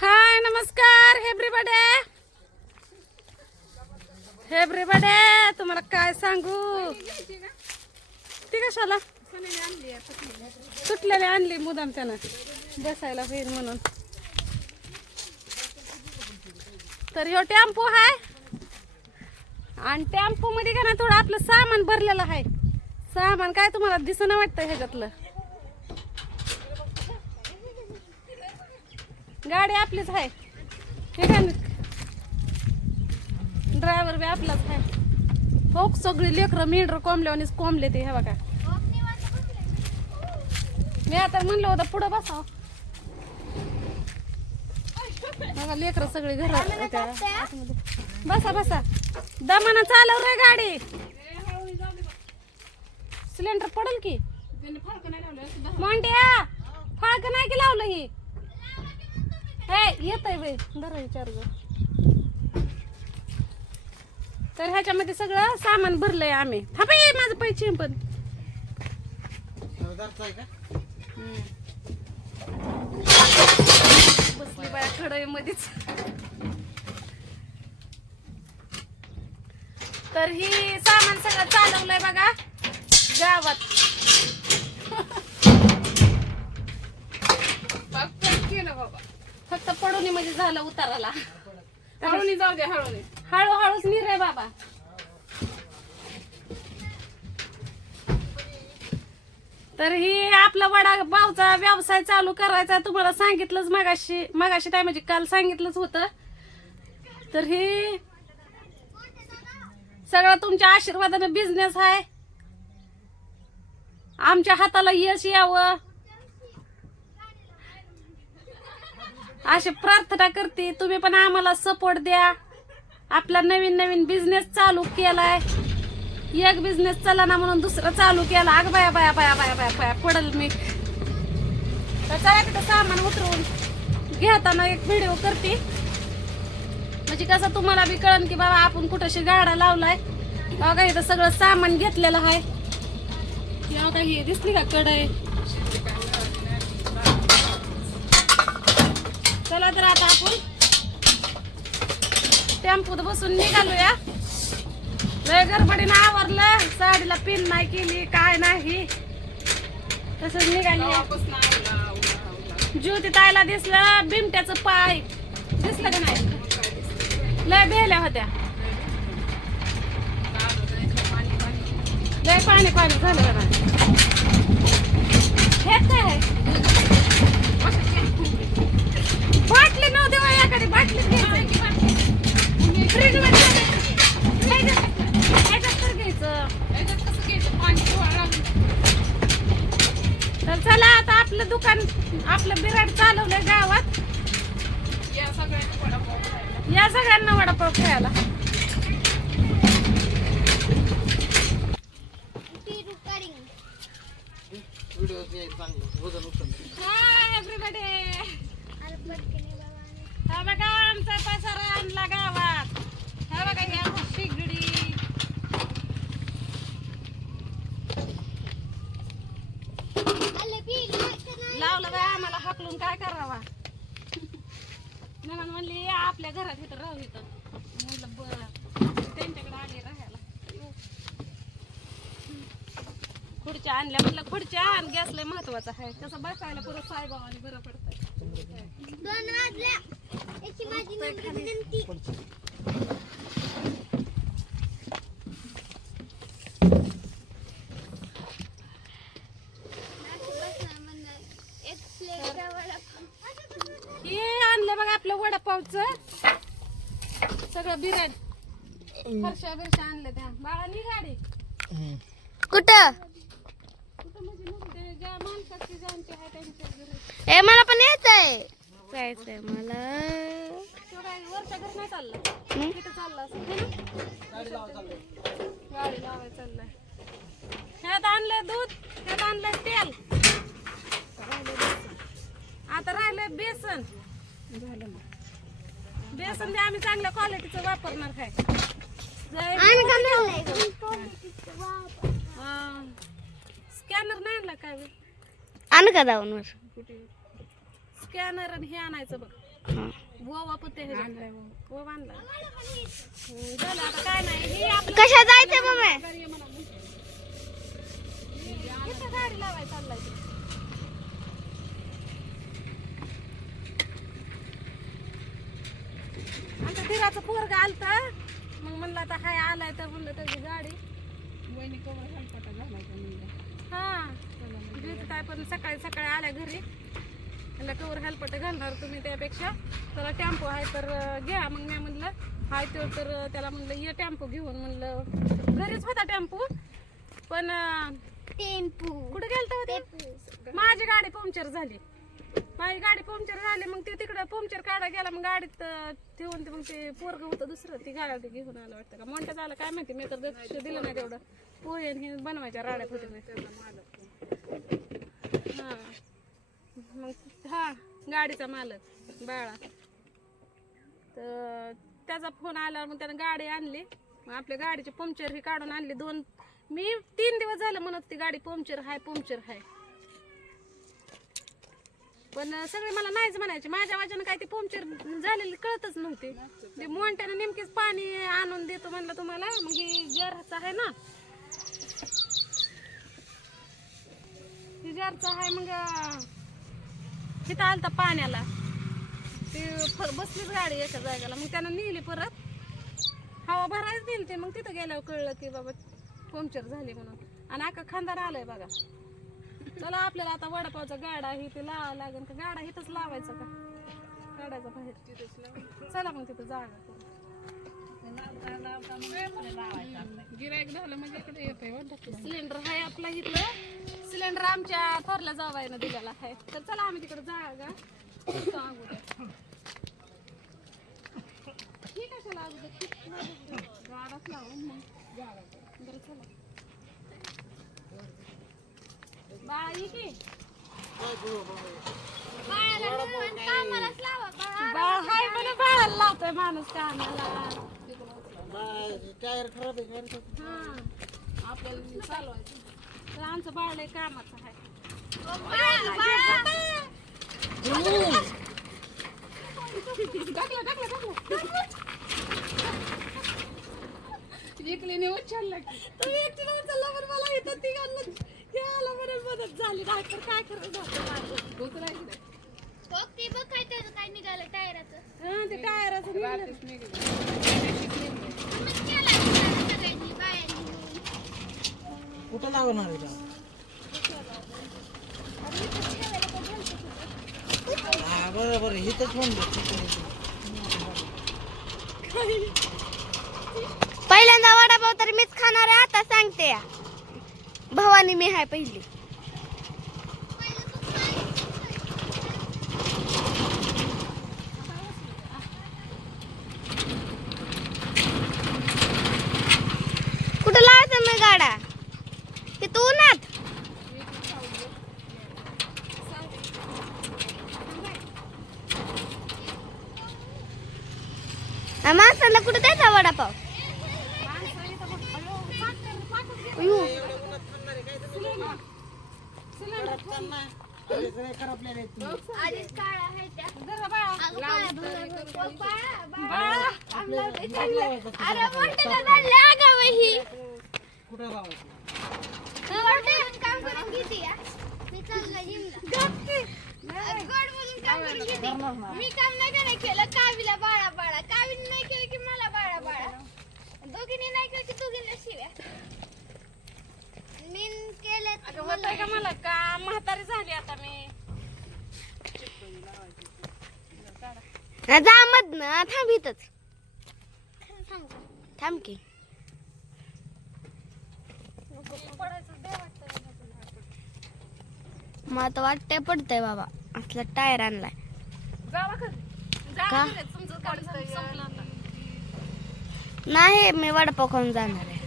हाय नमस्कार हेब्रीबडे हेब्रीबडे तुम्हाला काय सांगू? ती कशाला? सुटलेली आणली मुदाम त्यानं. बसायला होईल म्हणून. तर ह्यो टेम्पो आहे आणि टेम्पो मध्ये का ना थोडं आपलं सामान भरलेलं आहे सामान काय तुम्हाला दिसणं वाटतं ह्याच्यातलं? गाडी आपलीच आहे. ठीक आहे ड्रायव्हर बी आपलाच आहे. हो सगळी लेकरं मेंढर कोंबल्यावानीच कोंबले ते हे बघा. मी आता म्हणलं होतं पुढं बसाव बघा लेकरं सगळी घर बसा बसा. दमानं चालव रे गाडी. सिलेंडर पडल की? मोंट्या फाळक नाही की लावलं ही? हे येत आहे बाई विचार ग. तर ह्याच्यामध्ये सगळं सामान भरलंय आम्ही. थांबा ये माझं पैसे पण. बसली बाया कडई मध्येच तर ही सामान सगळं चालवलंय बघा. गावात. केलं बाबा. फक्त पडून म्हणजे झालं उताराला. हळूनी जाऊ दे हळूनी. हळूहळूच निर्णय बाबा. तर ही आपला वडा भावचा व्यवसाय चालू करायचा तुम्हाला सांगितलंच मगाशी मगाशी काय म्हणजे काल सांगितलंच होतं. तर ही सगळं तुमच्या आशीर्वादाने बिझनेस आहे. आमच्या हाताला यश यावं. अशी प्रार्थना करते तुम्ही पण आम्हाला सपोर्ट द्या. आपला नवीन नवीन बिझनेस चालू केलाय. एक बिझनेस चला ना म्हणून दुसरा चालू केला. अग बाया बाया बाया बाया बाया बाया पडल मी. त्याचा एकदा सामान उतरवून घेताना एक व्हिडिओ करते. म्हणजे कसं तुम्हाला बी कळन की बाबा आपण कुठंशी गाडा लावलाय. बघा इथं सगळं सामान घेतलेलं आहे. हे दिसली का कढई? चला तर आता आपण टेम्पोत बसून निघालूया. लय गडबडीनं आवरलं. साडीला पिन नाही केली काय नाही. तसंच निघाली ज्योती ताईला दिसलं बिमट्याचं पाय. दिसलं का नाही? लय भेल्या होत्या. पाणी पाणी लय पाणी पाणी झालं का नाही? हेच काय आहे? बाटली नव्हती बा याकडे बाटली फ्रीज तर चला आता आपलं दुकान आपलं बिराड चालवलंय गावात. या सगळ्यांनी वडापाव खायला. या सगळ्यांना वडापाव खायला हाय एव्हरीबडी हा बघा आमचा पसारा आणला गावात हा बघा या शिगडी लावलं बाय आम्हाला हाकलून काय करावा? म्हणून म्हणली या आपल्या घरात इथं राहू इथं. म्हणलं बरं. त्यांच्याकडे आले राहायला. खुर्च्या आणल्या म्हटलं खुर्च्या आणि गॅस लय महत्त्वाचा आहे. कसं बसायला परत साईबाबाने बरं पडतं दोन वाजल्या. याची माझी विनंती एक प्लेट वडापाव हे आणलं बघा आपलं वडापावचं सगळं बिर्याणी. फरशा बिरशा आणलं त्या. बाळानी गाडी. कुठं? कुठं म्हणजे ते ज्या माणसाची आहे त्यांच्या घरी. ए मला पण यायचंय. जायचंय मला. तो काय वरच्या घरी नाही चालला. तिथं चालला असं. है ना? गाडी लावायला चाललाय. ह्यात आणलंय दूध ह्यात आणलंय तेल. आता राहिलंय बेसन. झालं ना बेसन बी आम्ही चांगल्या क्वालिटीचं वापरणार काय? स्कॅनर नाही आणला काय आण का जाऊन स्कॅनर आणि हे आणायचं बघ. गोवा. गोवा आणला. हम्म, झालं आता काय नाही. हे आपलं कशा जायचंय मम्मी इथं गाडी लावायला चाललाय ते. आमच्या धीराचं पोरग आलत. मग म्हणलं आता हाय आलाय तर म्हणलं त्याची गाडी. वहिनी कवर हलकटा का मुलगा? हा. जिथं काय पण सकाळी सकाळी आल्या घरी. म्हणलं कवर हेल्पट घालणार तुम्ही त्यापेक्षा. त्याला टेम्पो आहे तर घ्या. मग मी म्हणलं हाय तो तर त्याला म्हणलं ये टेम्पो घेऊन. म्हणलं घरीच होता टेम्पो. पण टेम्पू. कुठे गेलता होते माझी गाडी पंक्चर झाली. माझी गाडी पंक्चर झाली मग ते तिकडं पंक्चर काढा गेला मग गाडीत ठेवून ते मग ते पोरग होतं दुसरं ती गाडी घेऊन आलं वाटतं का? मोठ्यात आलं काय माहिती मी तर लक्ष दिलं नाही तेवढं. पोहे हे बनवायच्या राड्यात होते मी हा. मग हा गाडीचा मालक बाळा. तर त्याचा फोन आल्यावर मग त्यानं गाडी आणली. मग आपल्या गाडीचे पंक्चर ही काढून आणली. दोन मी तीन दिवस झालं म्हणत ती गाडी पंक्चर हाय पंक्चर हाय. पण सगळे मला नाहीच म्हणायचे. माझ्या वाच्यानं काय ते पंक्चर झालेली कळतच नव्हती. ते मोंट्यानं नेमकीच पाणी आणून देतो म्हणलं तुम्हाला. मग ही जरचं आहे ना. ही जरचं आहे मग तिथं आलता पाण्याला. ती बसलीच गाडी एका जागेला. मग त्यानं नेली परत. हवा भरायच नेली ते मग तिथं गेल्यावर कळलं की बाबा पंक्चर झाली म्हणून. आणि आका खांदार आलाय बघा. चला आपल्याला आता वडापावचा गाडा आहे ते लावा लागेल का? गाडा इथंच लावायचा का? काढायचा बाहेर. तिथेच चला मग तिथं जागा करू. गिरायक झालं म्हणजे इकडे सिलेंडर आहे आपला इथलं सिलेंडर आमच्या थोरल्या जावायनं दिलेला आहे. तर चला आम्ही तिकडे जागा. अगोदर. ठीक आहे चला अगोदर. गाडाच लावून मग. बरं चला. बाळा ये की कामालाच लावा बाळा. बाळ हाय म्हणे बाळाला लावतोय माणूस कामाला. टायर खराब आहे गाडीचं. हा. आपल्याला चालवायचं. तर आमचं बाळ लय कामाचं आहे. टाकलं टाकलं टाकलं विकलीने उचलला की. तुम्ही एकटीला उचलला पण मला इथं तिघांना आलं म्हणून मदत झाली नाही तर काय करायचं होतं माझं. उचलायची नाही. बघ ते बघ काय त्याचं काय निघालं टायराचं हं, ते टायराचं निघलं. रात्रीच निघली. मग केला निघालं सगळ्यांनी बायांनी मिळून. कुठं लागणार आहे का हा बरं बरं इथंच म्हणलं पहिल्यांदा वडापाव तर मीच खाणार आहे आता सांगते या. भवानी मी आहे पहिली. कुठं लावायचं मी गाडा? ते तू उन्हात माणसाला कुठं द्यायचा वडापाव? अयो. आधीच काळा आहे त्या. बाळा. अगं बाळा, बाळा, अरे मोठ्याला काम करून घेते या. मी चालला जिमला. अरे गोड बोलून काम करून घेते. मी काम नाही केलं कावीला बाळा बाळा कावीने नाही केलं की मला बाळा बाळा दोघींनी नाही केलं की दोघींना शिव्या मी केलं अगं होतंय का मला का झाली आता मी. ना थांब इथंच. थांब. की. पडायचं दे वाटतं मला तर वाटतंय पडतंय बाबा. असला टायर आणलाय. का? आता. नाही मी वडापाव खाऊन जाणार आहे.